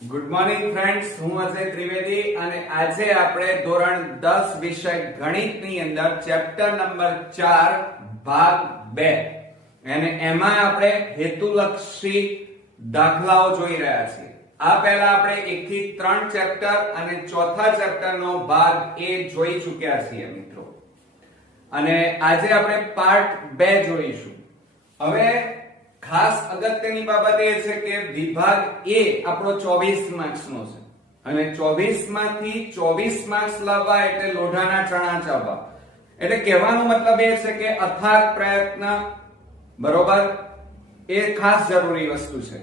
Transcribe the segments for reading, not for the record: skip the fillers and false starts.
Good morning friends, હું અજય ત્રિવેદી અને આજે આપણે ધોરણ 10 વિષય ગણિતની અંદર ચેપ્ટર નંબર 4 ભાગ 2 અને એમાં આપણે હેતુલક્ષી દાખલાઓ જોઈ રહ્યા છીએ. આ પહેલા આપણે 1 થી 3 ચેપ્ટર અને ચોથા ચેપ્ટરનો ભાગ A જોઈ ચૂક્યા છીએ મિત્રો. અને આજે આપણે પાર્ટ 2 જોઈશું. હવે ખાસ અગત્યની બાબત એ છે કે વિભાગ A આપણો 24 માર્ક્સનો છે અને 24 માંથી 24 માર્ક્સ લાવવા એટલે લોઢાના ચણા ચાવવા. એટલે કહેવાનો મતલબ એ છે કે અથાગ પ્રયત્ન, બરોબર, એ ખાસ જરૂરી વસ્તુ છે.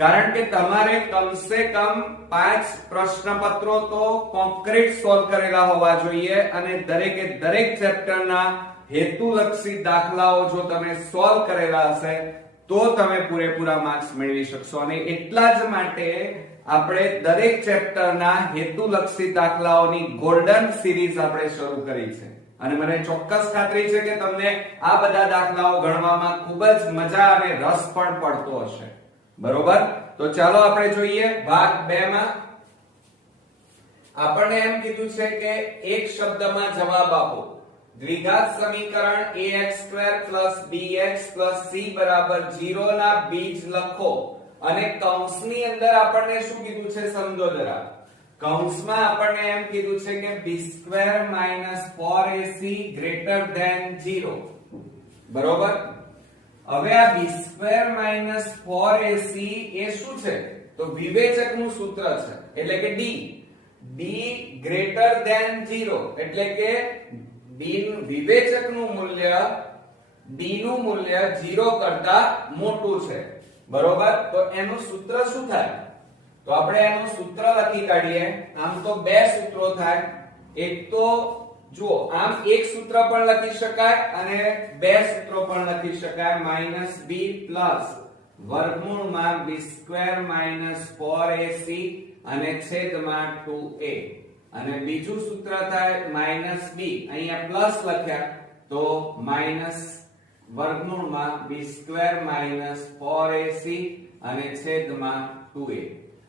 કારણ કે તમારે કમસે કમ 5 પ્રશ્નપત્રો તો કોન્ક્રીટ સોલ્વ કરેલા હોવા જોઈએ અને દરેકે દરેક ચેપ્ટરના હેતુલક્ષી દાખલાઓ જો તમે સોલ્વ કરેલા હશે તો તમે પૂરેપૂરા માર્ક્સ મેળવી શકશો. અને એટલા જ માટે આપણે દરેક ચેપ્ટરના હેતુલક્ષી દાખલાઓની ગોલ્ડન સિરીઝ આપણે શરૂ કરી છે અને મને ચોક્કસ ખાતરી છે કે તમને આ બધા દાખલાઓ ગણવામાં ખૂબ જ મજા અને રસ પણ પડતો હશે. બરોબર, તો ચાલો આપણે જોઈએ ભાગ 2 માં. આપણને એમ કીધું છે કે એક શબ્દમાં જવાબ આપો. દ્વિઘાત સમીકરણ ax² bx c બરાબર 0 ના બીજ લખો અને કૌંસની અંદર આપણને શું કીધું છે સમજો જરા. કૌંસમાં આપણને એમ કીધું છે કે b² - 4ac > 0. બરોબર, હવે આ b² - 4ac એ શું છે? તો વિવેચકનું સૂત્ર છે, એટલે કે d. b > 0 એટલે કે વિવેચકનું મૂલ્ય d નું મૂલ્ય 0 કરતા મોટું છે. બરોબર, તો એનું સૂત્ર શું થાય? તો આપણે એનું સૂત્ર લખી કાઢીએ. આમ તો બે સૂત્રો થાય. એક તો જુઓ, આમ એક સૂત્ર પણ લખી શકાય અને બે સૂત્રો પણ લખી શકાય. -b પ્લસ વર્ગમૂળમાં b² - 4ac અને છેદમાં 2a. અને બીજું સૂત્ર થાય -b, અહીંયા પ્લસ લખ્યા તો માઈનસ વર્ગમૂળમાં b² - 4ac અને છેદમાં 2a.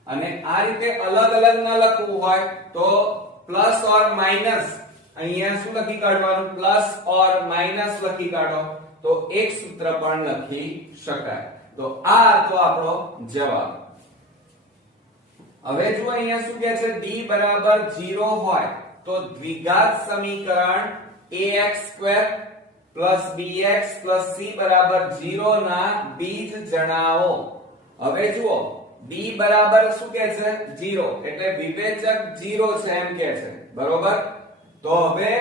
અને આ રીતે અલગ અલગ ન લખવું હોય તો પ્લસ ઓર માઈનસ અહીંયા શું લખી કાઢવાનું? પ્લસ ઓર માઈનસ લખી કાઢો તો એક સૂત્ર પણ લખી શકાય. તો આ હતો આપણો જવાબ. હવે જો અહીંયા શું કહે છે? d બરાબર 0 હોય તો દ્વિઘાત સમીકરણ ax² + bx + c બરાબર 0 ના બીજ જણાવો. હવે જુઓ, d બરાબર શું કહે છે? 0 એટલે વિવેચક 0 છે એમ કહે છે. બરોબર, તો હવે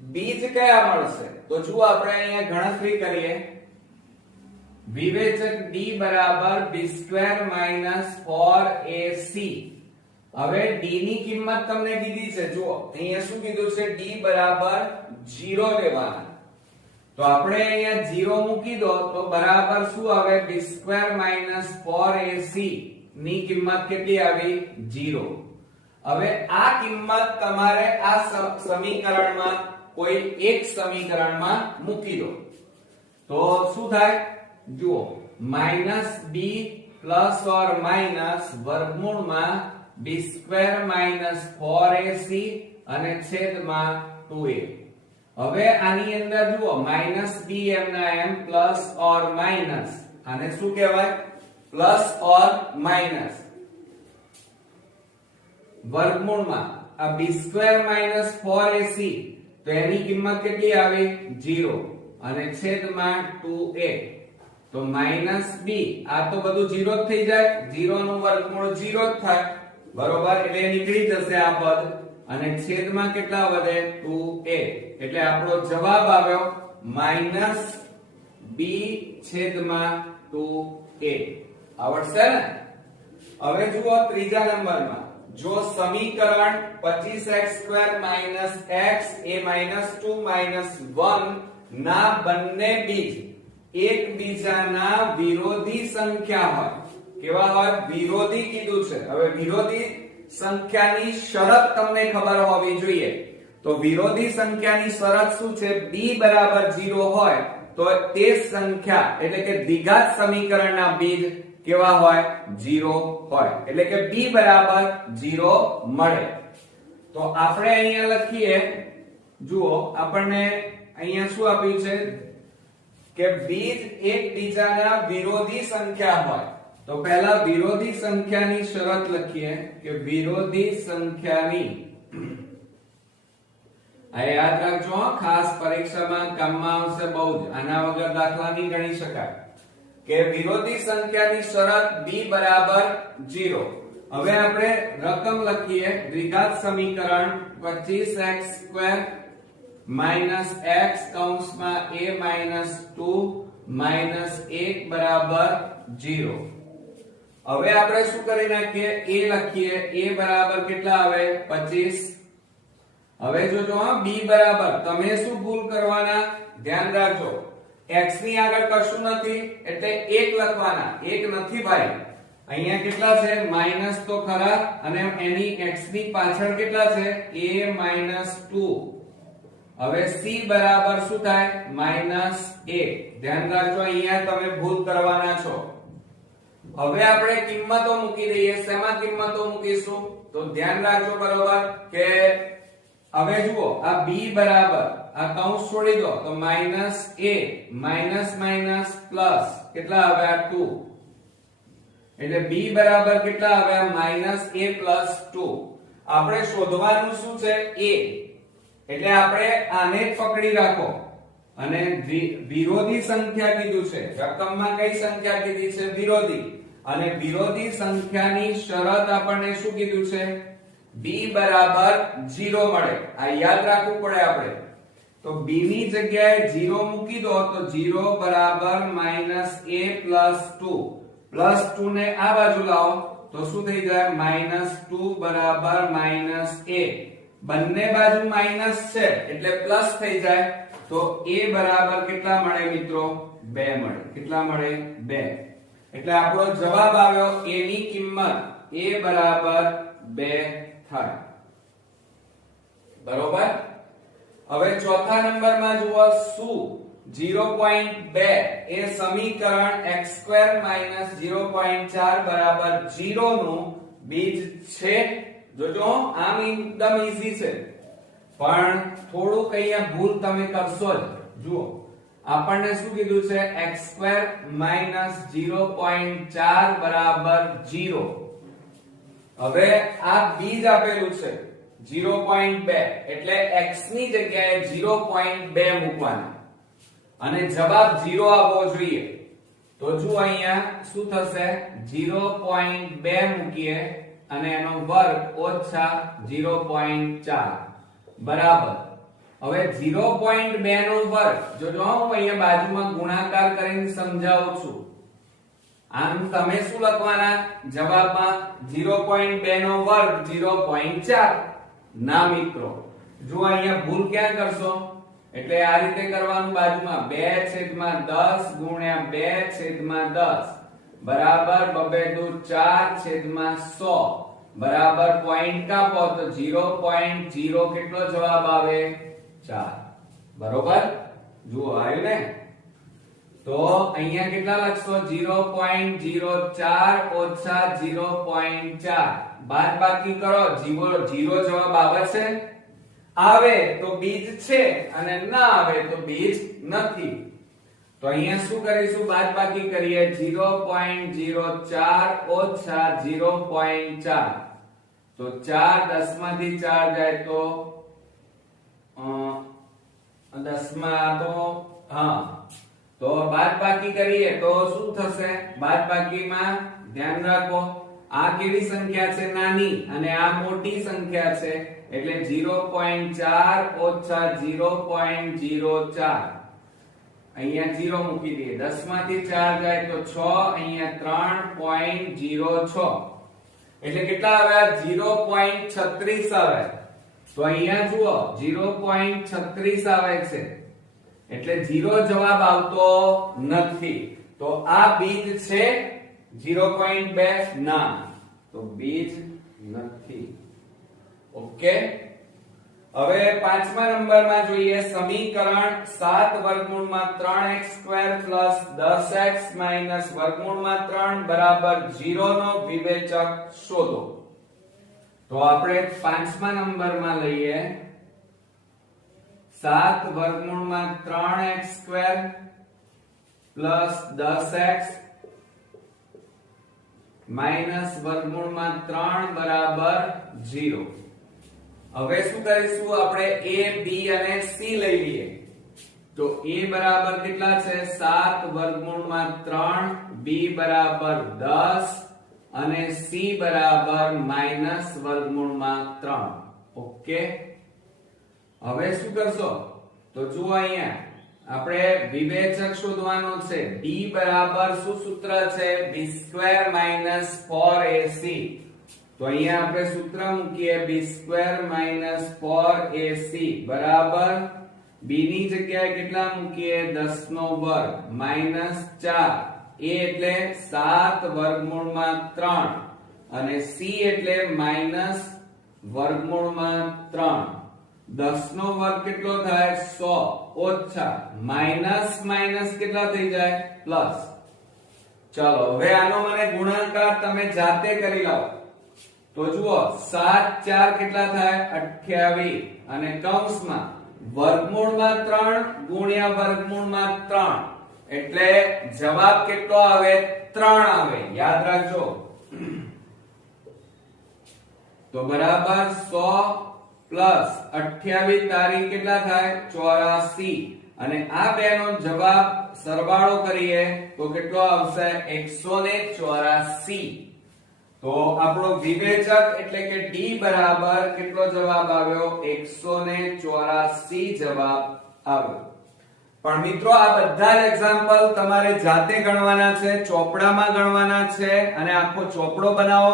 બીજ કયા મળશે? તો જુઓ, આપણે અહીંયા ગણતરી કરીએ. વિવેચક d બરાબર b² - 4ac. હવે d ની કિંમત તમને કીધી છે. જુઓ, અહીંયા શું કીધું છે? d બરાબર 0 લેવાના. તો આપણે અહીંયા 0 મૂકી દો તો બરાબર શું આવે? b² - 4ac ની કિંમત કેટલી આવી? 0. હવે આ કિંમત તમારે આ સમીકરણમાં કોઈ એક સમીકરણમાં મૂકી દો તો શું થાય? જુઓ, -b પ્લસ ઓર માઈનસ વર્ગમૂળમાં b² - 4ac અને છેદમાં 2a. હવે આની અંદર જુઓ, -b એમના એમ પ્લસ ઓર માઈનસ, આને શું કહેવાય? પ્લસ ઓર માઈનસ વર્ગમૂળમાં આ b² - 4ac તો એની કિંમત કેટલી આવી? 0 અને છેદમાં 2a. તો -b, આ તો બધું 0 જ થઈ જાય. 0 નું વર્ગમૂળ 0 જ થાય. બરોબર, એટલે નીકળી જશે આ પદ અને છેદમાં કેટલા વધે? 2a. એટલે આપણો જવાબ આવ્યો -b/2a. આવડશે ને? હવે જુઓ ત્રીજા નંબરમાં. જો સમીકરણ 25x² - x એ -2 - 1 ના બંને બીજ એકબીજાના વિરોધી સંખ્યા હોય. કેવા હોય? વિરોધી કીધું છે. હવે વિરોધી સંખ્યાની શરત તમને ખબર હોવી જોઈએ. તો વિરોધી સંખ્યાની શરત શું છે? b બરાબર 0 હોય તો તે સંખ્યા એટલે કે દ્વિઘાત સમીકરણના બીજ કેવા હોય 0 હોય એટલે કે b બરાબર 0 મળે તો આપણે અહીંયા લખીએ જુઓ આપણને અહીંયા શું આપ્યું છે કે બીજ એકબીજાના વિરોધી સંખ્યા હોય તો પહેલા વિરોધી સંખ્યાની શરત લખીએ કે વિરોધી સંખ્યાની આ યાદ રાખજો ખાસ પરીક્ષામાં કામમાં આવશે બહુ જ આના વગર દાખલા નહીં ગણી શકાય કે વિરોધી સંખ્યાની શરત b બરાબર 0 હવે આપણે રકમ લખીએ દ્વિઘાત સમીકરણ 25x² માઈનસ x કૌંસમાં a માઈનસ 2 માઈનસ 1 બરાબર 0 હવે આપણે શું કરી નાખીએ a લખીએ a બરાબર કેટલા આવે 25 હવે જોજો b બરાબર તમે શું ભૂલ કરવાના ધ્યાન રાખજો x ની આગળ કશું નથી એટલે 1 લખવાના 1 નથી ભાઈ અહીંયા કેટલા છે માઈનસ તો ખરા અને એની x ની પાછળ કેટલા છે a માઈનસ 2 હવે c બરાબર શું થાય માઈનસ 1 ધ્યાન રાખજો અહીંયા તમે ભૂલ કરવાના છો હવે આપણે કિંમતો મૂકી દઈએ શેમાં કિંમતો મૂકીશું તો ધ્યાન રાખજો બરોબર કે હવે જુઓ આ b બરાબર આ કૌંસ છોડી દો તો minus a minus minus plus કેટલા આવે આ 2 એટલે b બરાબર કેટલા આવે માઈનસ a પ્લસ 2 આપણે શોધવાનું શું છે a એટલે આપણે આને જ પકડી રાખો અને વિરોધી સંખ્યા કીધું છે રકમમાં કઈ સંખ્યા કીધી છે વિરોધી અને વિરોધી સંખ્યાની શરત આપણને શું કીધું છે b બરાબર 0 મળે આ યાદ રાખવું પડે આપણે તો b ની જગ્યાએ 0 મૂકી દો તો 0 બરાબર માઈનસ a પ્લસ 2 પ્લસ 2 ને આ બાજુ લાવો તો શું થઈ જાય માઈનસ 2 બરાબર માઈનસ a બંને બાજુ માઈનસ છે એટલે પ્લસ થઈ જાય તો a બરાબર કેટલા મળે મિત્રો 2 મળે કેટલા મળે 2 એટલે આપણો જવાબ આવ્યો a ની કિંમત a બરાબર 2 થાય બરોબર હવે ચોથા નંબરમાં જુઓ શું 0.2 એ સમીકરણ x² - 0.4 બરાબર 0 નું બીજ છે જોજો આમ એકદમ ઈઝી છે પણ થોડુંક અહીંયા ભૂલ તમે કરશો જ જુઓ આપણને શું કીધું છે x² - 0.4 બરાબર 0 હવે આ બીજ આપેલું છે 0.2 એટલે x ની જગ્યાએ 0.2 મૂકવાના અને જવાબ 0 આવવો જોઈએ તો જો અહીંયા શું થશે 0.2 મૂકીએ અને એનો વર્ગ ઓછા 0.4 બરાબર હવે 0.2 નો વર્ગ જો હું અહીંયા બાજુમાં ગુણાકાર કરીને સમજાવું છું આમ તમે શું લખવાના જવાબમાં 0.2 નો વર્ગ 0.4 ના મિત્રો જો અહીંયા ભૂલ ક્યાં કરશો એટલે આ રીતે કરવાનું બાજુમાં 2/10 ગુણ્યા 2/10 બરાબર 2/4/100 બરાબર પોઈન્ટ કાપો તો 0.0 કેટલો જવાબ આવે 4 બરોબર જુઓ આવ્યું ને તો અહીંયા કેટલા લખશો 0.04 ઓછા 0.4 બાદબાકી કરો 0 જવાબ આવે છે આવે તો બીજ છે અને ના આવે તો બીજ નથી તો અહીંયા શું કરીશું બાદબાકી કરીએ 0.04 ઓછા 0.4 તો 4 10 માંથી 4 જાય તો 10 માં તો હા તો બાદબાકી કરીએ તો શું થશે બાદબાકીમાં ધ્યાન રાખો આ કેવી સંખ્યા છે નાની અને આ મોટી સંખ્યા છે એટલે 0.4 ઓછા 0.04 અહીંયા 0 મૂકી દઈએ 10 માંથી 4 જાય તો 6 અહીંયા 3.06 એટલે કેટલા આવ્યા 0.36 આવે તો અહીંયા જુઓ 0.36 આવે છે એટલે 0 જવાબ આવતો નથી તો આ બીજ છે 0.2 ના તો બીજ નથી ઓકે હવે પાંચમા નંબરમાં જોઈએ સમીકરણ 7 વર્ગમૂળમાં 3x² + 10x - વર્ગમૂળમાં 3 બરાબર 0 નો વિવેચક શોધો. તો આપણે પાંચમા નંબરમાં લઈએ 7 વર્ગમૂળમાં 3x² + 10x - વર્ગમૂળમાં 3 બરાબર 0. હવે શું કરીશું આપણે a b અને c લઈ લઈએ. તો a બરાબર કેટલા છે 7 વર્ગમૂળમાં 3, b બરાબર 10 અને c બરાબર - વર્ગમૂળમાં 3. ઓકે. હવે શું કરશો તો જુઓ અહીંયા આપણે વિવેચક શોધવાનો છે. b બરાબર શું સૂત્ર છે b² - 4ac. તો અહીંયા આપણે સૂત્ર મૂકીએ b² - 4ac બરાબર b ની જગ્યાએ કેટલા મૂકીએ 10 નો વર્ગ -4. a એટલે 7 વર્ગમૂળમાં 3 અને c એટલે -વર્ગમૂળમાં 3. 10 નો વર્ગ કેટલો થાય 100 ઓછા માઈનસ માઈનસ કેટલા થઈ જાય પ્લસ. ચલો હવે આનો મને ગુણાકાર તમે જાતે કરી લાવો. તો જુઓ 7 4 કેટલા થાય 28 અને કૌંસમાં વર્ગમૂળમાં 3 ગુણ્યા વર્ગમૂળમાં 3 એટલે જવાબ કેટલો આવે 3 આવે. યાદ રાખજો. તો બરાબર 100 પ્લસ 28 તારીખ કેટલા થાય 84 અને આ બેનો જવાબ સરવાળો કરીએ તો કેટલો આવશે 184. તો આપણો વિવેચક એટલે કે d બરાબર કેટલો જવાબ આવ્યો 184 જવાબ આવ્યો. પણ મિત્રો આ બધા જ એક્ઝામ્પલ તમારે જાતે ગણવાના છે, ચોપડામાં ગણવાના છે અને આખો ચોપડો બનાવો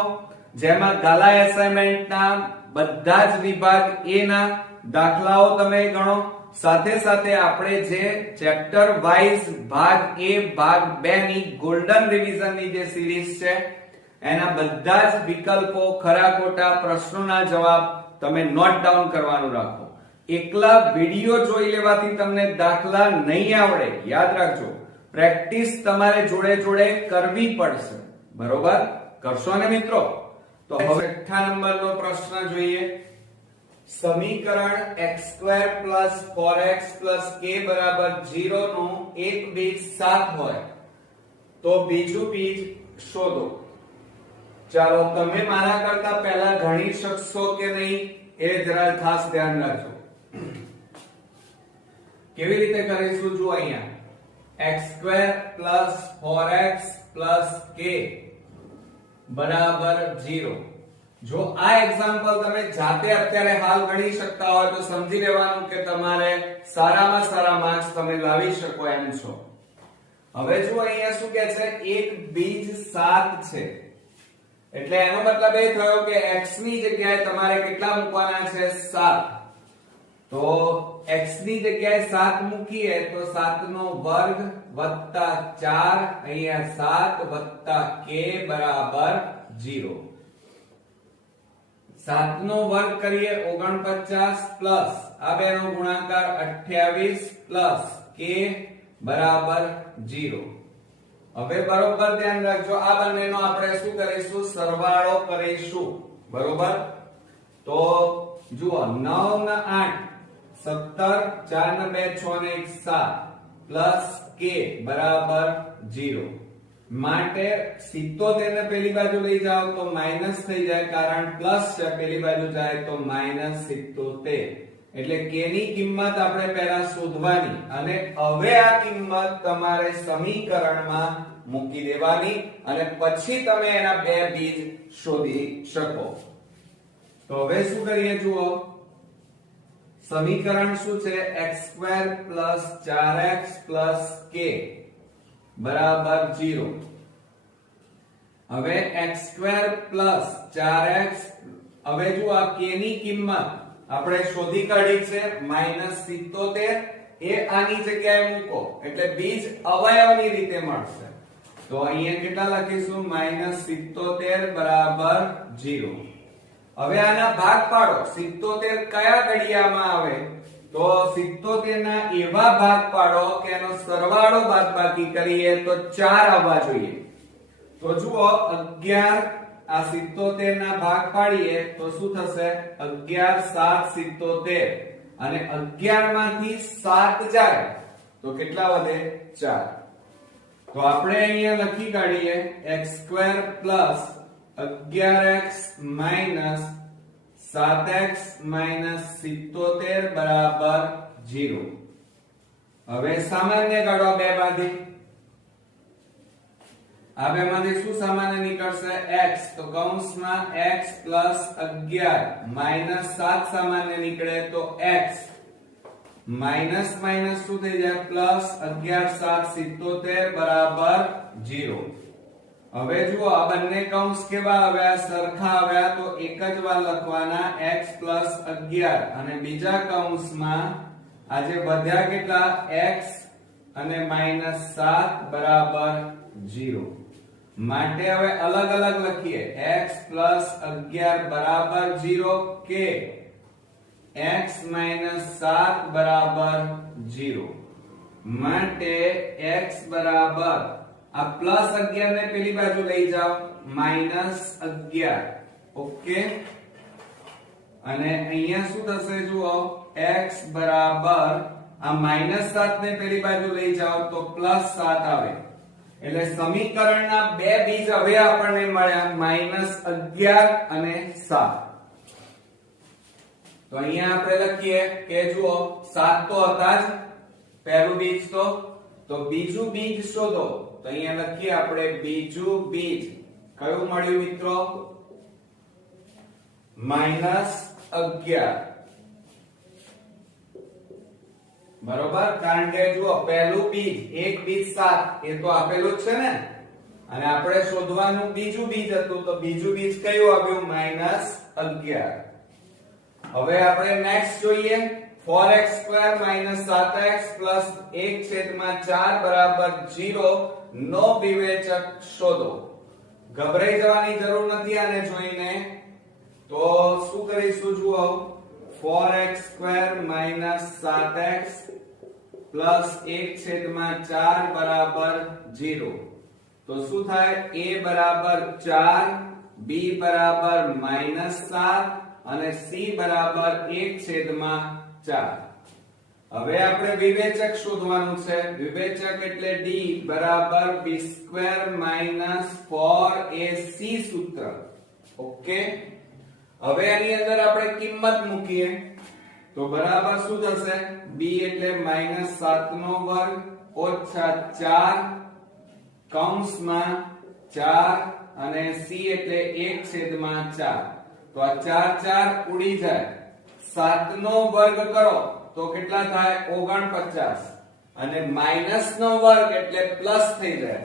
જેમાં ગાલા એસાઇનમેન્ટના બધા જ વિભાગ A ના દાખલાઓ તમે ગણો. સાથે સાથે આપણે જે ચેપ્ટર વાઇઝ ભાગ A ભાગ 2 ની ગોલ્ડન રિવિઝન ની જે સિરીઝ છે એના બધા જ વિકલ્પો ખરા ખોટા પ્રશ્નોના જવાબ તમે નોટ ડાઉન કરવાનું રાખો. એકલા વિડિયો જોઈ લેવાથી તમને દાખલા નહીં આવડે. યાદ રાખજો પ્રેક્ટિસ તમારે જોડે જોડે કરવી પડશે. બરોબર કરશો ને મિત્રો? તો હવે 6 નંબરનો પ્રશ્ન જોઈએ. સમીકરણ x² + 4x + k બરાબર 0 નું એક બીજ 7 હોય તો બીજું બીજ શોધો. ચાલો તમે મારા કરતા પહેલા ગણી શકશો કે નહીં એ જરા ખાસ ધ્યાન રાખજો. કેવી રીતે કરીશું જુઓ અહીંયા x² + 4x + k બરાબર 0. જો આ એક્ઝામ્પલ તમે જાતે અત્યારે હાલ ગણી શકતા હોય તો સમજી લેવાનું કે તમારે સારામાં સારા માર્ક્સ તમે લાવી શકો એમ છો. હવે જો અહીંયા શું કહે છે એક બીજ 7 છે એટલે એનો મતલબ એ થયો કે x ની જગ્યાએ તમારે કેટલા મૂકવાના છે 7. તો x ની જગ્યાએ 7 મૂકીએ તો 7 નો વર્ગ વત્તા 4 અહીંયા 7 + k બરાબર 0. 7 નો વર્ગ કરીએ 49 પ્લસ આ બેનો ગુણાકાર 28 પ્લસ k બરાબર 0. હવે બરોબર ધ્યાન રાખજો આ બંનેનો આપણે શું કરીશું સરવાળો કરીશું. બરોબર તો જુઓ 9 ને 8 17 4 ને 2 6 ને 1 7 પ્લસ k બરાબર 0. માટે 77 ને પેલી બાજુ લઈ જાઓ તો માઈનસ થઈ જાય કારણ પ્લસ છે પેલી બાજુ જાય તો -77. એટલે k ની કિંમત આપણે પહેલા શોધવાની અને હવે આ કિંમત તમારે સમીકરણમાં મૂકી દેવાની અને પછી તમે એના બે બીજ શોધી શકો. તો હવે શું કરીએ જુઓ સમીકરણ શું છે x² + 4x + k બરાબર 0. હવે x² + 4x હવે જો આ k ની કિંમત આપણે શોધી કાઢી છે -77 એ આની જગ્યાએ મૂકો એટલે બીજ અવયવની રીતે મળશે. તો અહીંયા કેટલા લખીશું -77 બરાબર 0. હવે આના ભાગ પાડો. 77 કયા ઘડિયામાં આવે? તો 77 ના એવા ભાગ પાડો કે એનો સરવાળો બાદબાકી કરીએ તો 4 આવવા જોઈએ. તો જુઓ 11 આ 77 ના ભાગ પાડીએ તો શું થશે? 11 7 77 અને 11 માંથી 7 જાય તો કેટલા વધે? 4. તો આપણે અહીંયા લખી કાઢીએ x² plus 11x minus 7x minus 77 બરાબર 0. હવે સામાન્ય કાઢો બે માંથી. આ બે માંથી શું સામાન્ય નીકળશે? x. તો કૌંસમાં x પ્લસ 11 માઈનસ 7 સામાન્ય નીકળે તો x માઈનસ માઈનસ શું થઈ જાય? પ્લસ 11 7 77 બરાબર 0. હવે જુઓ આ બંને કૌંસ કેવા આવ્યા? સરખા આવ્યા. તો એક જ વાર લખવાના x પ્લસ 11 અને બીજા કૌંસમાં આજે વધ્યા કેટલા? x અને માઈનસ 7 બરાબર 0. માટે હવે અલગ અલગ લખીએ. x પ્લસ 11 બરાબર 0 કે x માઈનસ 7 બરાબર 0. માટે x બરાબર આ પ્લસ 11 ને પેલી બાજુ લઈ જાઓ માઈનસ 11. ઓકે. અને અહીંયા શું થશે? જુઓ x બરાબર આ માઈનસ 7 ને પેલી બાજુ લઈ જાઓ તો પ્લસ 7 આવે. એટલે સમીકરણના બે બીજ હવે આપણને મળ્યા માઈનસ 11 અને 7. તો અહીંયા આપણે લખીએ કે જુઓ 7 તો હતા જ પહેલું બીજ તો બીજું બીજ શોધો. તો અહીંયા લખીએ આપણે બીજું બીજ કયું મળ્યું મિત્રો? માઈનસ 11. બરોબર. કારણ કે જુઓ પહેલું બીજ એક બીજ 7 એ તો આપેલું જ છે ને, અને આપણે શોધવાનું બીજું બીજ હતું. તો બીજું બીજ કયું આવ્યું? માઈનસ 11. હવે આપણે નેક્સ્ટ જોઈએ 4x² માઈનસ 7x પ્લસ 1/4 બરાબર 0 નો વિવેચક શોધો. ગભરાઈ જવાની જરૂર નથી આને જોઈને. તો શું કરીશું? જુઓ 4x² માઈનસ 7x પ્લસ 1/4 બરાબર 0. તો શું થાય? a બરાબર 4, b બરાબર -7 અને c બરાબર 1/4. હવે આપણે વિવેચક શોધવાનું છે. વિવેચક એટલે d બરાબર b² -4ac સૂત્ર. ઓકે. હવે આની અંદર આપણે કિંમત મૂકીએ તો બરાબર શું થશે? b એટલે -7 નો વર્ગ ઓછા 4 કૌંસમાં 4 અને c એટલે 1/4. તો આ 4 ઉડી જાય. 7 નો વર્ગ કરો તો કેટલા થાય? 49. અને માઈનસ નો વર્ગ એટલે પ્લસ થઈ જાય.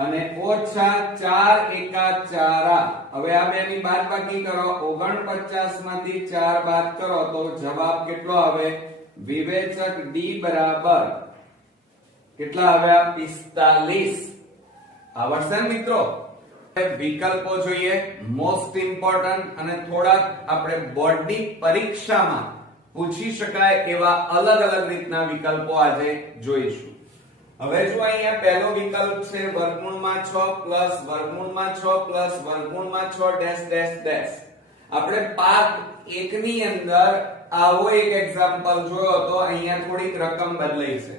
અને ઓછા 4 એકા 4. હવે આ બેની બાદબાકી કરો. 49 માંથી 4 બાદ કરો તો જવાબ કેટલો આવે? વિવેચક d બરાબર કેટલા આવ્યા? 45. આવડશે મિત્રો? વિકલ્પો જોઈએ મોસ્ટ ઇમ્પોર્ટન્ટ અને થોડાક આપણે બોર્ડની પરીક્ષામાં પૂછી શકાય એવા અલગ અલગ રીતના વિકલ્પો આજે જોઈશું. હવે જો અહીંયા પહેલો વિકલ્પ છે વર્ગમૂળમાં 6 પ્લસ વર્ગમૂળમાં 6 પ્લસ વર્ગમૂળમાં 6 ડેશ ડેશ ડેશ. આપણે પાર્ટ 1 ની અંદર આવો એક એક્ઝામ્પલ જોયો તો અહીંયા થોડીક રકમ બદલાઈ છે.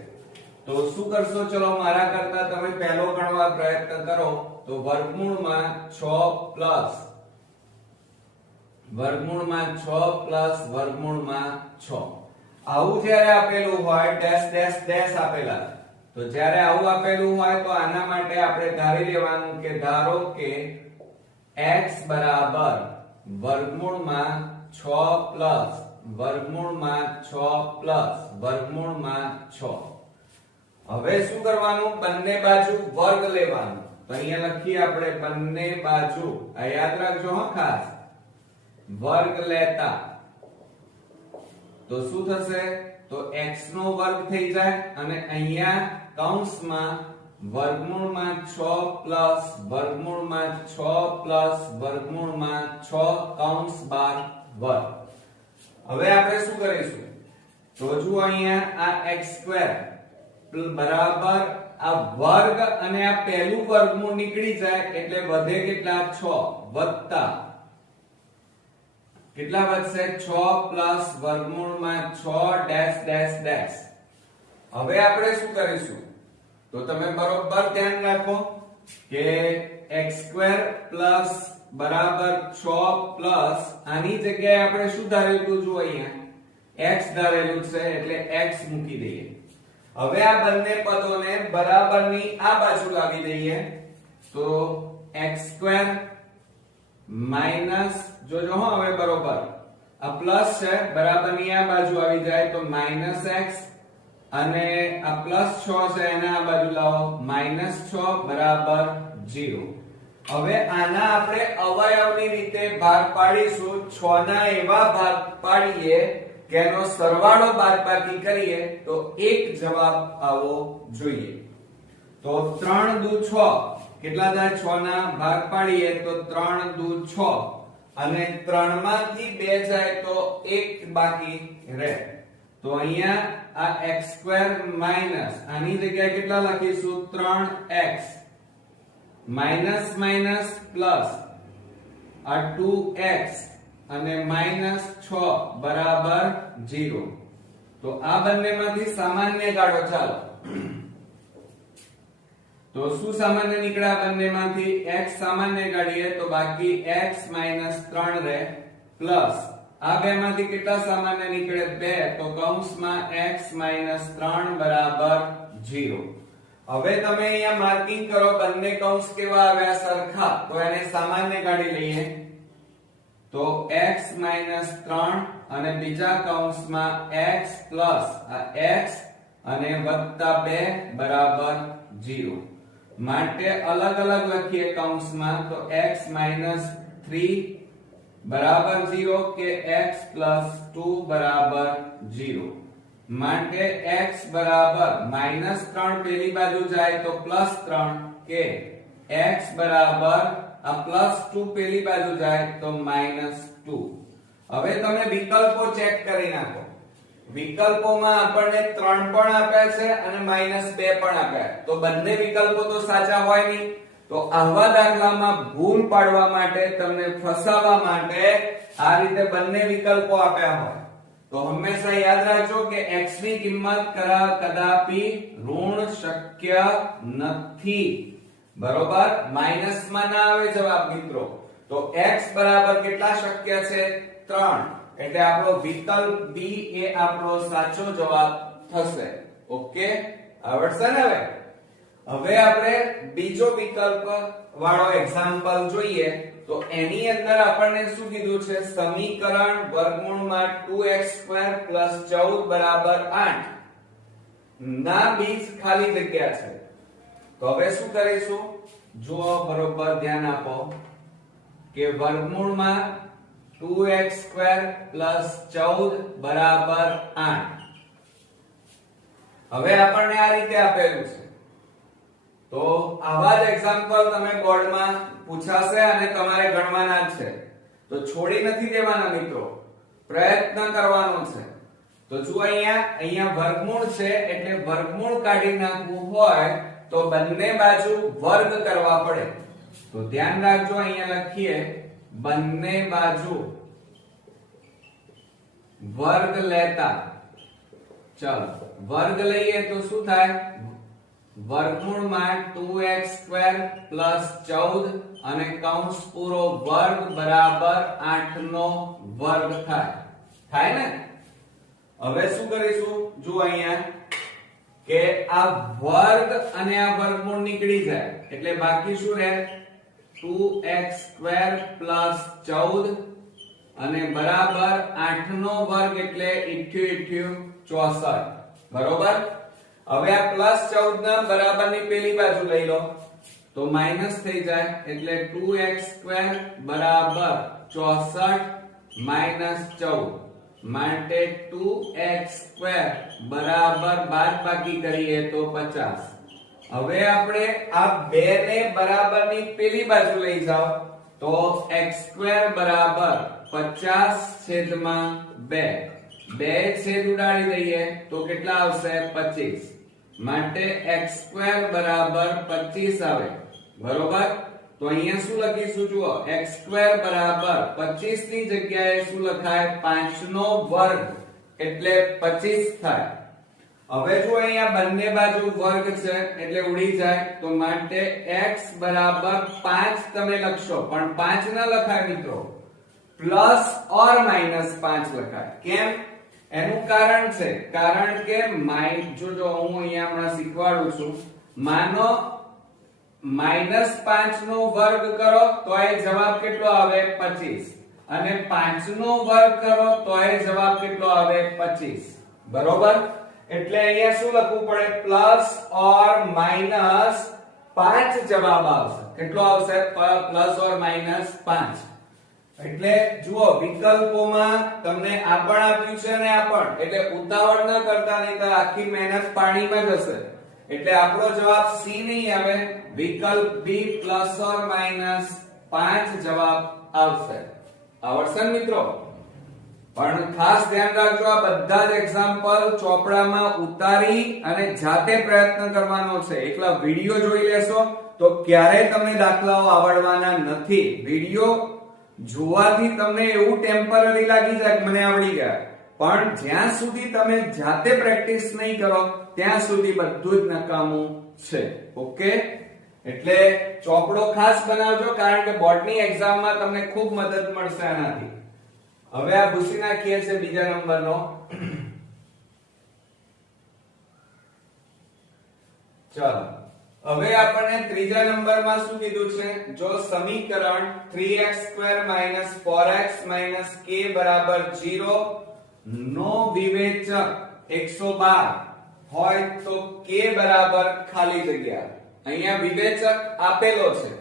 તો શું કરશો? ચલો મારા કરતા તમે પહેલો ગણવા પ્રયત્ન કરો. તો વર્ગમૂળમાં 6 પ્લસ વર્ગમૂળમાં 6 પ્લસ વર્ગમૂળમાં 6. આવું જ્યારે આપેલું હોય ડેશ ડેશ ડેશ આપેલા, તો જ્યારે આવું આપેલું હોય તો આના માટે આપણે ધારી લેવાનું કે ધારો કે x બરાબર વર્ગમૂળમાં 6 પ્લસ વર્ગમૂળમાં 6 પ્લસ વર્ગમૂળમાં 6. હવે શું કરવાનું? બંને બાજુ વર્ગ લેવાનું. તો અહીંયા લખીએ આપણે બંને બાજુ, આ યાદ રાખજો હો ખાસ, વર્ગ લેતા તો શું થશે? તો x નો વર્ગ થઈ જાય અને અહીંયા કૌંસમાં વર્ગમૂળમાં 6 પ્લસ વર્ગમૂળમાં 6 પ્લસ વર્ગમૂળમાં 6 કૌંસ 12 વર્ગ. હવે આપણે શું કરીશું? તો જુઓ અહીંયા આ x² બરાબર આ વર્ગ અને આ પહેલું વર્ગમૂળ નીકળી જાય એટલે વધે કેટલા? 6 વત્તા કેટલા વધશે? 6 પ્લસ વર્ગમૂળમાં 6 ડેશ ડેશ ડેશ. હવે આપણે શું કરીશું? તો તમે બરોબર ધ્યાન રાખો કે x² પ્લસ બરાબર 6 પ્લસ આની જગ્યાએ આપણે શું ધારેલું હતું? જુઓ અહીંયા x ધારેલું છે એટલે x મૂકી દઈએ. હવે આ બંને પદોને બરાબરની આ બાજુ લાવી દઈએ તો x² માઈનસ જોજો હો હવે બરોબર આ પ્લસ છે બરાબરની આ બાજુ આવી જાય તો માઈનસ x અને આ પ્લસ 6 છે એને આ બાજુ લાવો -6 બરાબર 0. હવે આના આપણે અવયવની રીતે ભાગ પાડીશું. 6 ના એવા ભાગ પાડીએ કે એનો સરવાળો બાદબાકી કરીએ તો એક જવાબ આવો જોઈએ. તો 3 દુ 6 કેટલા થાય? 6 ના ભાગ પાડીએ તો 3 દુ 6 અને 3 માંથી 2 જાય તો 1 બાકી રહે. તો અહીંયા આ x² માઈનસ આની જગ્યાએ કેટલા લખીશું? 3x માઈનસ માઈનસ પ્લસ આ 2x અને -6 બરાબર 0. તો આ બંનેમાંથી સામાન્ય કાઢો. ચાલો તો શું સામાન્ય નીકળ્યા? બંનેમાંથી x સામાન્ય કાઢીએ તો બાકી x - 3 રહે પ્લસ આ બેમાંથી કેટલા સામાન્ય નીકળે? 2. તો કૌંસમાં x - 3 બરાબર 0. હવે તમે અહીંયા માર્કિંગ કરો બંને કૌંસ કેવા આવ્યા? સરખા. તો એને સામાન્ય કાઢી લઈએ તો x - 3 અને બીજા કૌંસમાં x પ્લસ આ x અને વત્તા 2 બરાબર 0. માટે અલગ અલગ લખીએ કૌંસમાં તો x - 3 બરાબર 0 કે x + 2 બરાબર 0. માટે x બરાબર -3 પેલી બાજુ જાય તો +3 કે x બરાબર આ +2 પેલી બાજુ જાય તો -2. હવે તમે વિકલ્પો ચેક કરી નાખો. વિકલ્પોમાં આપણને 3 પણ આપ્યા છે અને -2 પણ આપ્યા. તો બંને વિકલ્પો તો સાચા હોય નહીં. તો આવા દાખલામાં ભૂલ પાડવા માટે તમને ફસાવવા માટે આ રીતે બંને વિકલ્પો આપ્યા હોય તો હંમેશા યાદ રાખજો કે x ની કિંમત કદાપી ઋણ શક્ય નથી. બરોબર? માઈનસમાં ના આવે જવાબ મિત્રો. તો x બરાબર કેટલા શક્ય છે? 3. એટલે આપણો વિકલ્પ B એ આપણો સાચો જવાબ થશે. ઓકે, આવડશે ને? હવે આપણે બીજો વિકલ્પ વાળો એક્ઝામ્પલ જોઈએ. તો એની અંદર આપણને શું કીધું છે? સમીકરણ વર્ગમૂળમાં 2x² + 14 બરાબર 8 ના બીજ ખાલી જગ્યા છે. તો હવે શું કરીશું? જુઓ બરોબર ધ્યાન આપો કે વર્ગમૂળમાં 2x² + 14 બરાબર 8. હવે આપણને આ રીતે આપેલું છે. તો આવા જ એક્ઝામ્પલ તમે બોર્ડમાં પૂછાશે અને તમારે ગણવાના છે. તો છોડી નથી દેવાના મિત્રો, પ્રયત્ન કરવાનો છે. તો જો અહીંયા વર્ગમૂળ છે એટલે વર્ગમૂળ કાઢી નાખવું હોય તો બંને બાજુ વર્ગ કરવા પડે. તો ધ્યાન રાખજો અહીંયા લખીએ બંને બાજુ વર્ગ લેતા. ચાલો વર્ગ લઈએ તો શું થાય? વર્ગમૂળમાં 2x² + 14 અને કૌંસ પૂરો વર્ગ બરાબર 8 નો વર્ગ થાય ને? હવે શું કરીશું? જો અહીંયા કે આ વર્ગ અને આ વર્ગમૂળ નીકળી જાય એટલે બાકી શું રહે? 2x² + 14 અને બરાબર 8 નો વર્ગ એટલે 64. બરોબર? હવે આ +14 ના બરાબરની પેલી બાજુ લઈ લો તો માઈનસ થઈ જાય એટલે 2x² બરાબર 64 -14 માટે 2x² બરાબર બાદબાકી કરીએ તો 50 હવે આપણે આ 2 ને બરાબરની પેલી બાજુ લઈ જાઓ તો x² બરાબર 50/2 બે છેદ ઉડાડી દઈએ તો કેટલા આવશે 25 માટે x² બરાબર 25 આવે બરોબર તો અહીંયા શું લખીશું જુઓ x² બરાબર 25 ની જગ્યાએ શું લખાય 5 નો વર્ગ એટલે 25 થાય હવે જો અહીંયા બંને બાજુ વર્ગ છે એટલે ઉડી જાય તો માટે x બરાબર 5 તમે લખશો પણ 5 ના લખાય મિત્રો પ્લસ ઓર માઈનસ 5 લખાય કેમ એનું કારણ છે કારણ કે જો હું અહીંયા હમણાં શીખવાડું છું માનો -5 નો વર્ગ કરો તો એ જવાબ કેટલો આવે 25 અને 5 નો વર્ગ કરો તો એ જવાબ કેટલો આવે 25 બરોબર એટલે અહીંયા શું લખવું પડે પ્લસ ઓર માઈનસ 5 જવાબ આવશે કેટલો આવશે પ્લસ ઓર માઈનસ 5 એટલે જુઓ વિકલ્પોમાં તમને આ પણ આપ્યું છે ને આ પણ એટલે ઉતાવળ ન કરતા નહીં તો આખી મહેનત પાણીમાં જશે એટલે આપણો જવાબ સી નહીં આવે વિકલ્પ બી પ્લસ ઓર માઈનસ 5 જવાબ આવશે આવડશે મિત્રો પણ ખાસ ધ્યાન રાખજો આ બધા જ એક્ઝામ્પલ ચોપડામાં ઉતારી અને જાતે પ્રયત્ન કરવાનો છે એકલા વિડિયો જોઈ લેશો તો ક્યારેય તમને દાખલાઓ આવડવાના નથી વિડિયો જોવાથી તમને એવું ટેમ્પરરી લાગી જાય કે મને આવડી ગયા પણ જ્યાં સુધી તમે જાતે પ્રેક્ટિસ નહીં કરો ત્યાં સુધી બધું જ નકામું છે ઓકે એટલે ચોપડો ખાસ બનાવજો કારણ કે બોર્ડની એક્ઝામમાં તમને ખૂબ મદદ મળશે આનાથી હવે આ ભૂસી નાખીએ છે બીજા નંબરનો ચાલો હવે આપણને ત્રીજા નંબરમાં શું કીધું છે જો સમીકરણ 3x² 4x k 0 નો વિવેચક 112 હોય તો k બરાબર ખાલી જગ્યા અહીંયા વિવેચક આપેલો છે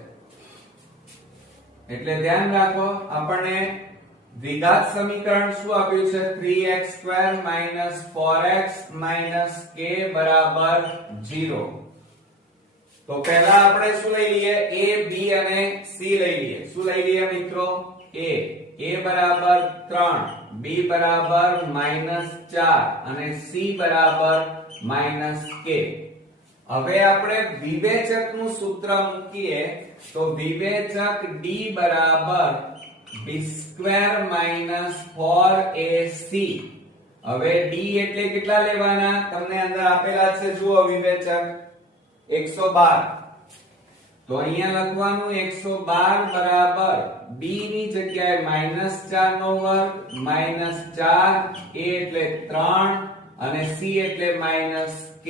એટલે ધ્યાન રાખો આપણને દ્વિઘાત સમીકરણ શું આપ્યું છે 3x² 4x k 0 તો પહેલા આપણે શું લઈ લઈએ a b અને c લઈ લઈએ શું લઈ લઈએ મિત્રો a બરાબર 3 b બરાબર -4 અને c બરાબર -k હવે આપણે વિવેચકનું સૂત્ર મૂકીએ તો વિવેચક d બરાબર b² -4ac હવે d એટલે કેટલા લેવાના તમને અંદર આપેલા છે જુઓ વિવેચક 112 તો અહીંયા લખવાનું 112 બરાબર b ની જગ્યાએ -4 નો વર્ગ -4 a એટલે 3 અને c એટલે -k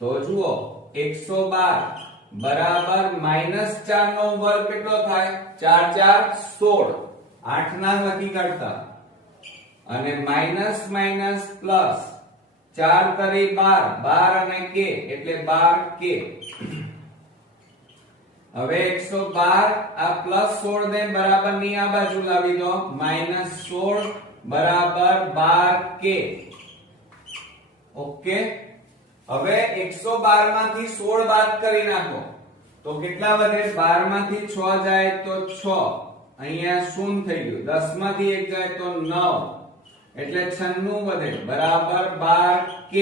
તો જુઓ 112 બરાબર -4 નો વર્ગ કેટલો થાય 4 4 16 8 ના લખી કાઢતા અને માઈનસ માઈનસ પ્લસ 4 કરી 12 12 અને k એટલે 12k હવે 112 આ પ્લસ 16 ને બરાબર ની આ બાજુ લાવી દો -16 બરાબર 12k ઓકે હવે 112 માંથી 16 બાદ કરી નાખો તો કેટલા વધે 12 માંથી 6 જાય તો 6 અહીંયા શૂન્ય થઈ ગયું 10 માંથી 1 જાય તો 9 એટલે 96 વધે બરાબર 12k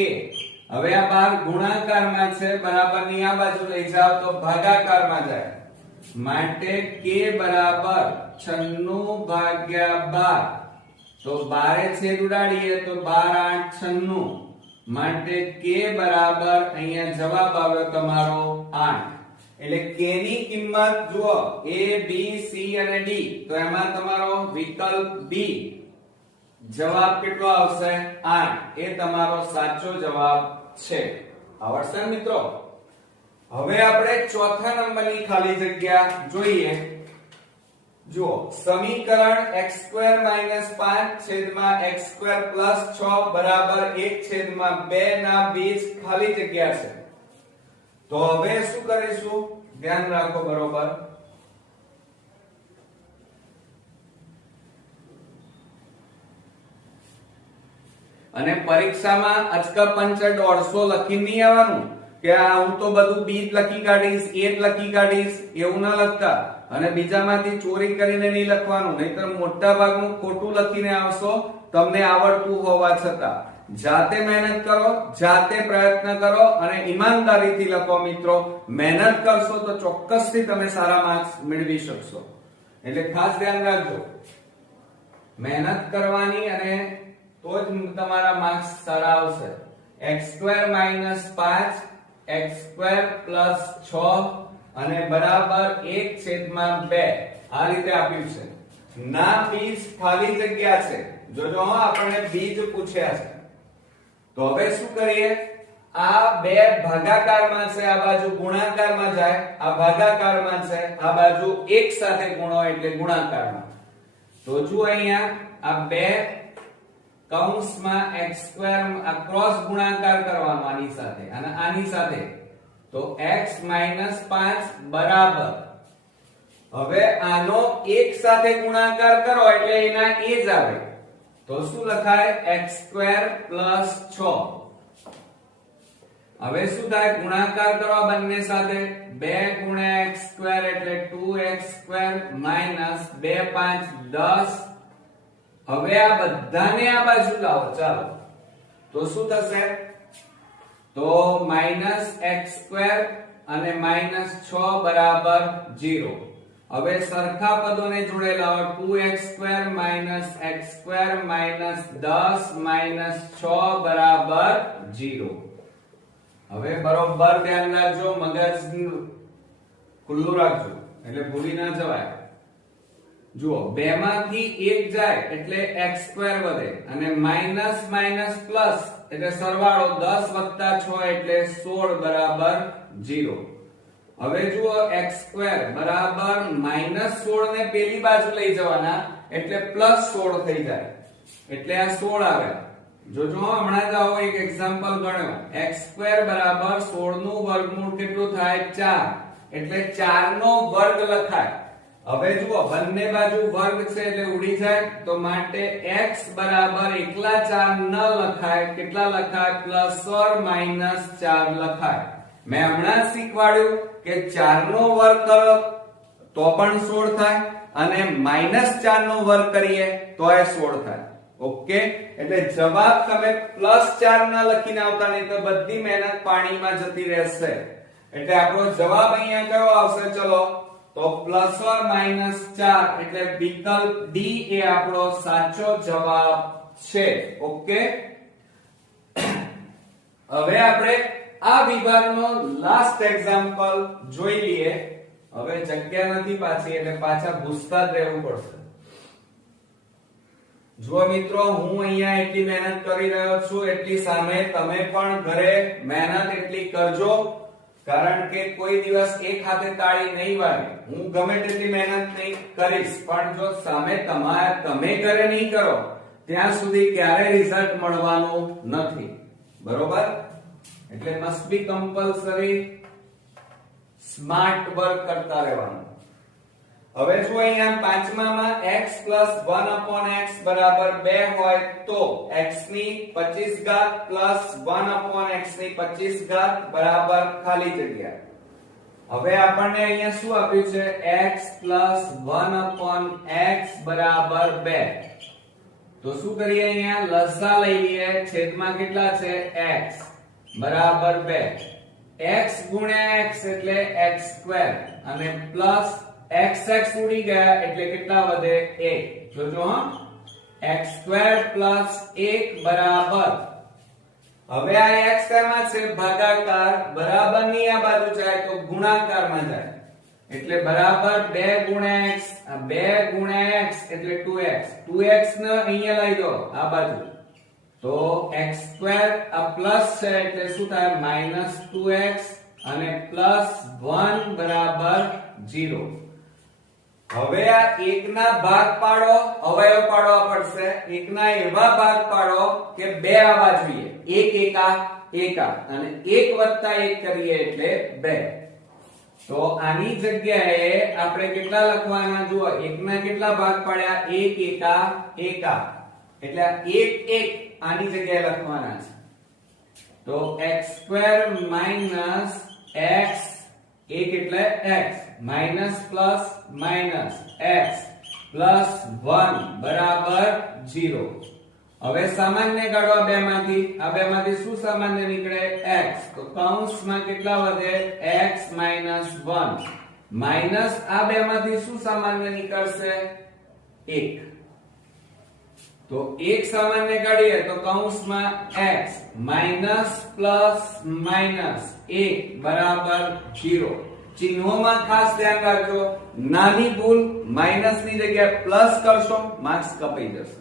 હવે આ 12 ગુણાકારમાં છે બરાબર ની આ બાજુ લઈ જાવ તો ભાગાકારમાં જાય માટે k બરાબર 96 ભાગ્યા 12 તો 12 એ છેદ ઉડાડીએ તો 12 8 96 માટે k બરાબર અહીંયા જવાબ આવ્યો તમારો 8 એટલે k ની કિંમત જુઓ a b c અને d તો એમાં તમારો વિકલ્પ b જવાબ કેટલો આવશે 8 એ તમારો સાચો જવાબ છે આવડશે મિત્રો હવે આપણે ચોથા નંબરની ખાલી જગ્યા જોઈએ જુઓ સમીકરણ x² - 5 x² + 6 બરાબર 1/2 ના બીજ ખાલી જગ્યા છે તો હવે શું કરીશું ધ્યાન રાખો બરોબર અને પરીક્ષામાં અચકા પંચર 150 લખી નહીં આવવાનું કે આ હું તો બધું b જ લખી કાઢીશ, a જ લખી કાઢીશ એવું ના લખતા, અને બીજામાંથી ચોરી કરીને નહીં લખવાનું, નહીતર મોટા ભાગનું ખોટું લખીને આવશો તમને આવડતું હોવા છતાં. જાતે મહેનત કરો, જાતે પ્રયત્ન કરો અને ઈમાનદારીથી લખો મિત્રો. મહેનત કરશો તો ચોક્કસથી તમે સારા માર્ક્સ મેળવી શકશો. એટલે ખાસ ધ્યાન રાખજો, મહેનત કરવાની અને તો જ તમારા માર્ક્સ સારા આવશે. x² - 5 x² + 6 અને બરાબર 1/2 આ રીતે આપ્યું છે. ના બીજ ખાલી જગ્યા છે. જોજો આપણને બીજ પૂછ્યા છે. તો હવે શું કરીએ, આ બે ભાગાકારમાં છે, આ બાજુ ગુણાકારમાં જાય, આ ભાગાકારમાં છે, આ બાજુ એક સાથે ગુણો એટલે ગુણાકારમાં. તો જુઓ અહીંયા આ બે કૌંસમાં x² આ ક્રોસ ગુણાકાર કરવાનો આની સાથે અને આની સાથે, તો x - 5 બરાબર, હવે આનો એક સાથે ગુણાકાર કરો એટલે એના એ જ આવે, તો શું લખાય x² + 6. હવે શું થાય, ગુણાકાર કરો આ બંને સાથે, 2 × x² એટલે 2x² - 2 × 5 10. હવે આ બધાને આ બાજુ લાવો, ચાલો તો શું થશે, તો -x² અને -6 બરાબર 0. હવે સરખા પદોને જોડે લાવો, 2x² - x² -10 - 6 બરાબર 0. હવે બરોબર ધ્યાન રાખજો, મગજ ખુલ્લું રાખજો એટલે ભૂલી ના જવાય. જુઓ, બે માંથી એક જાય એટલે x² વધે અને માઈનસ માઈનસ પ્લસ એટલે સરવાળો 10 + 6 એટલે 16 બરાબર 0. હવે જુઓ, x² બરાબર -16 ને પેલી બાજુ લઈ જવાના એટલે +16 થઈ જાય એટલે આ 16 આવે. જોજો હમણાં જ આવો એક એક્ઝામ્પલ ગણ્યો, x² બરાબર 16 નું વર્ગમૂળ કેટલું થાય 4 એટલે 4 નો વર્ગ લખાય. હવે જુઓ, બંને બાજુ વર્ગ છે એટલે ઉડી જાય, તો માટે x બરાબર એકલા 4 ન લખાય, કેટલા લખાય +or - 4 લખાય. મેં હમણાં જ શીખવાડ્યું કે 4 નો વર્ગ કરો તો પણ 16 થાય અને -4 નો વર્ગ કરીએ તો એ 16 થાય. ઓકે, એટલે જવાબ તમે +4 ન લખીને આવતા, નહીં તો બધી મહેનત પાણીમાં જતી રહેશે. એટલે આપણો જવાબ અહીંયા કયો આવશે, ચલો તો +or -4 એટલે વિકલ્પ ડી એ આપણો સાચો જવાબ છે. ઓકે, હવે આપણે આ વિભાગનો લાસ્ટ એક્ઝામ્પલ જોઈ લઈએ. હવે જગ્યા નથી પાછી એટલે પાછા પૂછતા જ રહેવું પડશે. જો મિત્રો, હું અહીંયા એટલી મહેનત કરી રહ્યો છું એટલી સામે તમે પણ ઘરે મહેનત એટલી કરજો, કારણ કે કોઈ દિવસ એક હાથે તાળી નહીં વાગે. હું ગમે તેટલી મહેનત નહીં કરીશ, પણ જો સામે તમે ઘરે નહીં કરો ત્યાં સુધી ક્યારે રિઝલ્ટ મળવાનું નથી. બરોબર, એટલે must be compulsory smart work કરતા રહેવાનું. હવે જો અહીંયા પાંચમામાં x + 1/x બરાબર 2 હોય તો x ની 25 ઘાત + 1/x ની 25 ઘાત બરાબર ખાલી જગ્યા. હવે આપણને અહીંયા શું આપ્યું છે, x + 1/x બરાબર 2. તો શું કરીએ, અહીંયા લસા લઈ લઈએ, છેદમાં કેટલા છે x બરાબર 2. x × x એટલે x² અને પ્લસ x ઉડી ગયા એટલે કેટલા વધે 1. જોજો હા, x² + 1 બરાબર, હવે આ x શેમાં છે, ભાગાકાર, બરાબર ની આ બાજુ જાય તો ગુણાકારમાં જાય એટલે બરાબર 2 × x, 2 × x એટલે 2x, 2x ને અહીંયા લઈ દો આ બાજુ, તો x² આ પ્લસ છે એટલે શું થાય -2x અને +1 બરાબર 0. હવે આ 1 ના ભાગ પાડો, અવયવ પાડવા પડશે. 1 ના એવા ભાગ પાડો કે 2 આવવા જોઈએ, 1 એકા એકા અને 1 + 1 કરીએ એટલે 2. તો આની જગ્યાએ આપણે કેટલા લખવાના, જુઓ 1 ના કેટલા ભાગ પાડ્યા, 1 એકા એકા એટલે 1 1 આની જગ્યાએ લખવાના છે. તો x² માઇનસ x, એક એટલે x, minus plus minus x plus 1 બરાબર 0. હવે સામાન્ય કાઢો આ બેમાંથી શું સામાન્ય નીકળે? x. તો કૌંસમાં કેટલા વધે? x માઇનસ 1 માઇનસ આ બેમાંથી શું સામાન્ય નીકળશે? 1. તો 1 સામાન્ય કાઢીએ તો કૌંસમાં x માઇનસ પ્લસ માઇનસ 1 બરાબર 0. ચિહ્નોમાં ખાસ ધ્યાન રાખજો, નાની ભૂલ માઇનસ ની જગ્યાએ પ્લસ કરશો માર્ક્સ કપાઈ જશે,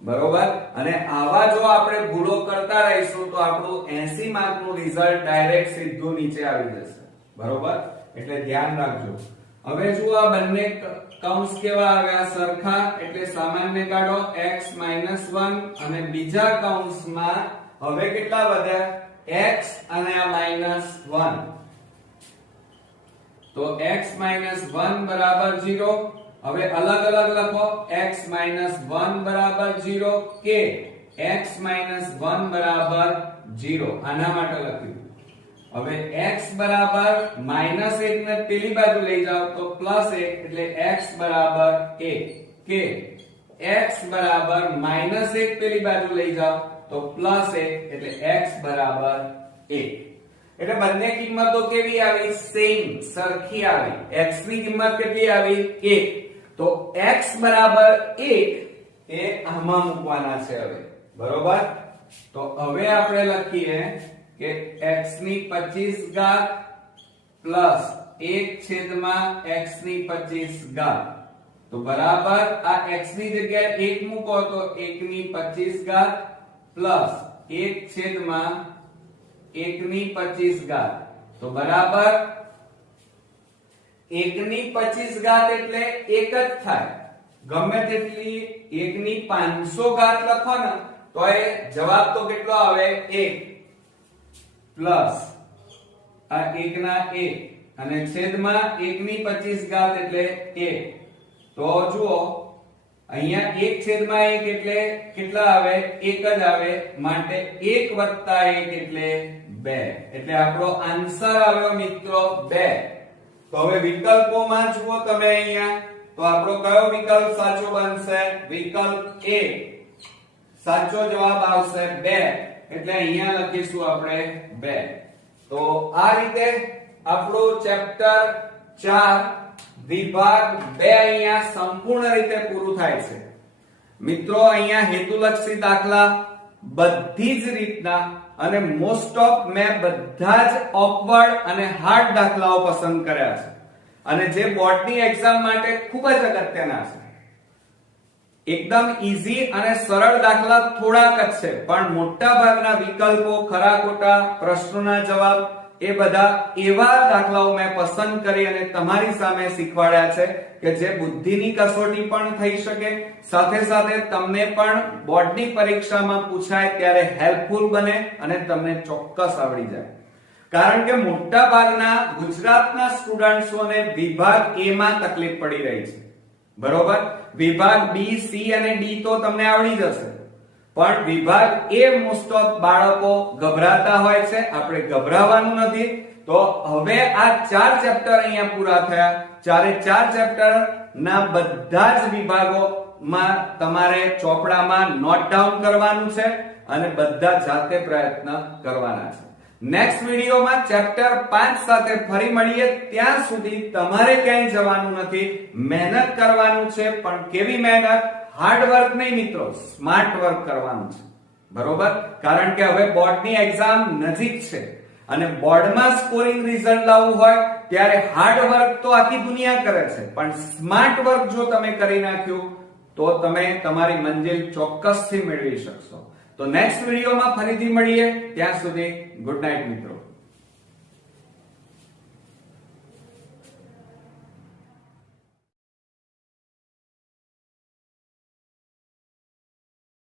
બરોબર? અને આવા જો આપણે ભૂલો કરતા રહીશું તો આપણું 80 માર્ક નું રિઝલ્ટ ડાયરેક્ટ સીધું નીચે આવી જશે, બરોબર? એટલે ધ્યાન રાખજો. હવે જો આ બંને કૌંસ કેવા આવ્યા? સરખા. એટલે સામાન્ય કાઢો x 1 અને બીજા કૌંસમાં હવે કેટલા વધ્યા? x અને આ -1. તો x 1 બરાબર 0. હવે અલગ અલગ લખો. x 1 બરાબર 0 કે x 1 બરાબર 0. આના માટે લખ્યું. હવે x બરાબર -1 ને પેલી બાજુ લઈ જાઓ તો +1 એટલે x બરાબર 1 કે x બરાબર -1 પેલી બાજુ લઈ જાઓ તો +1 એટલે x બરાબર 1. એટલે બંને કિંમતો કેવી આવી? સેમ, સરખી આવી. x ની કિંમત કેટલી આવી? 1. તો x બરાબર 1 એ આમાં મૂકવાના છે હવે, બરોબર? તો હવે આપણે લખીએ કે x ની 25 ઘાત પ્લસ 1 x ની 25 ઘાત. તો બરાબર આ x ની જગ્યાએ 1 મૂકો તો 1 ની 25 ઘાત પ્લસ 1 ની 25 ઘાત. તો બરાબર 1 ની 25 ઘાત એટલે 1 જ થાય. ગમે તેટલી 1 ની 500 ઘાત લખો ને તો એ જવાબ તો કેટલો આવે? 1 પ્લસ આ 1 ના 1 અને છેદમાં 1 ની 25 ઘાત એટલે 1. તો જુઓ અહીંયા 1 છેદમાં 1 એટલે કેટલા આવે? 1 જ આવે. માટે 1 વત્તા 1 એટલે 2. એટલે આપણો આન્સર આવ્યો મિત્રો 2. તો હવે વિકલ્પોમાં જુઓ તમે અહીંયા તો આપણો કયો વિકલ્પ સાચો બનશે? વિકલ્પ A સાચો જવાબ આવશે 2. એટલે અહીંયા લખીશું આપણે 2. તો આ રીતે આપણું ચેપ્ટર 4 વિભાગ 2 અહીંયા સંપૂર્ણ રીતે પૂરું થાય છે. મિત્રો અહીંયા હેતુલક્ષી દાખલા બધી જ રીતના અને મોસ્ટ ઓફ મેં બધા જ ઓકવર્ડ અને હાર્ડ દાખલાઓ પસંદ કર્યા છે અને જે બોર્ડની એક્ઝામ માટે ખૂબ જ અગત્યના છે. એકદમ ઈઝી અને સરળ દાખલા થોડાક જ છે પણ મોટા ભાગના વિકલ્પો, ખરા ખોટા પ્રશ્નોના જવાબ એ બધા એવા દાખલાઓ મેં પસંદ કરી અને તમારી સામે શીખવાડ્યા છે કે જે બુદ્ધિની કસોટી પણ થઈ શકે, સાથે સાથે તમને પણ બોર્ડની પરીક્ષામાં પૂછાય ત્યારે હેલ્પફુલ બને અને તમને ચોક્કસ આવડી જાય. કારણ કે મોટા ભાગના ગુજરાતના સ્ટુડન્ટ્સોને વિભાગ A માં તકલીફ પડી રહી છે, બરોબર? વિભાગ B, C અને D તો તમને આવડી જશે પણ વિભાગ A મોસ્ટ ઓફ બાળકો ગભરાતા હોય છે. આપણે ગભરાવાનું નથી. તો હવે આ 4 ચેપ્ટર અહીંયા પૂરા થયા. 4 ચેપ્ટર ના બધા જ વિભાગોમાં તમારે ચોપડામાં નોટ ડાઉન કરવાનું છે અને બધા જાતે પ્રયત્ન કરવાના છે. નેક્સ્ટ વિડિયોમાં ચેપ્ટર 5 સાથે ફરી મળીએ. ત્યાં સુધી તમારે ક્યાંય જવાનું નથી, મહેનત કરવાનું છે. પણ કેવી મહેનત? હાર્ડ વર્ક નહીં મિત્રો, સ્માર્ટ વર્ક કરવાનું છે, બરોબર? કારણ કે હવે બોર્ડની એક્ઝામ નજીક છે અને બોર્ડમાં સ્કોરિંગ રિઝલ્ટ લાવવું હોય ત્યારે હાર્ડ વર્ક તો આખી દુનિયા કરે છે પણ સ્માર્ટ વર્ક જો તમે કરી નાખ્યું તો તમે તમારી મંજિલ ચોક્કસથી મેળવી શકશો. તો નેક્સ્ટ વિડિયોમાં ફરીથી મળીએ. ત્યાં સુધી ગુડ નાઇટ મિત્રો.